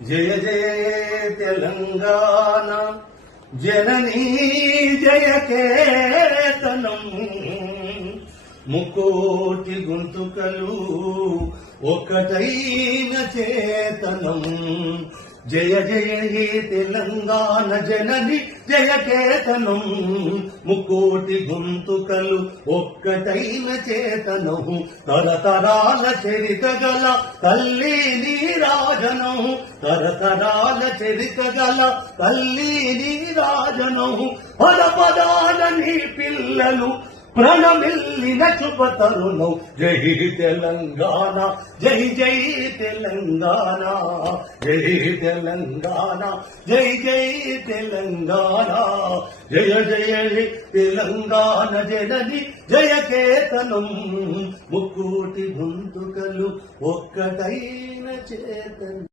జయ జయ తెలంగాణ జననీ జయ కేతనం ముకోటి గొంతుకలు ఒకటైన చేతనం జయ జయ హే తెలంగాణ జనని జయ కేతనం ముకోటి గొంతుకలు ఒక్కటైన చేతనం తరతరాల చరిత గల తల్లి నీరాజనం తరతరాల చరిత గల తల్లి నీరాజనం పద పదాల నీ పిల్లలు ప్రణమిల్లిన శుభతరుణం జై తెలంగాణ జై జై తెలంగాణ జై తెలంగాణ జై జై తెలంగాణ జయ జయ తెలంగాణ జనని జయ కేతనం ముక్కోటి గొంతుకలు ఒక్కటైన చేతనం.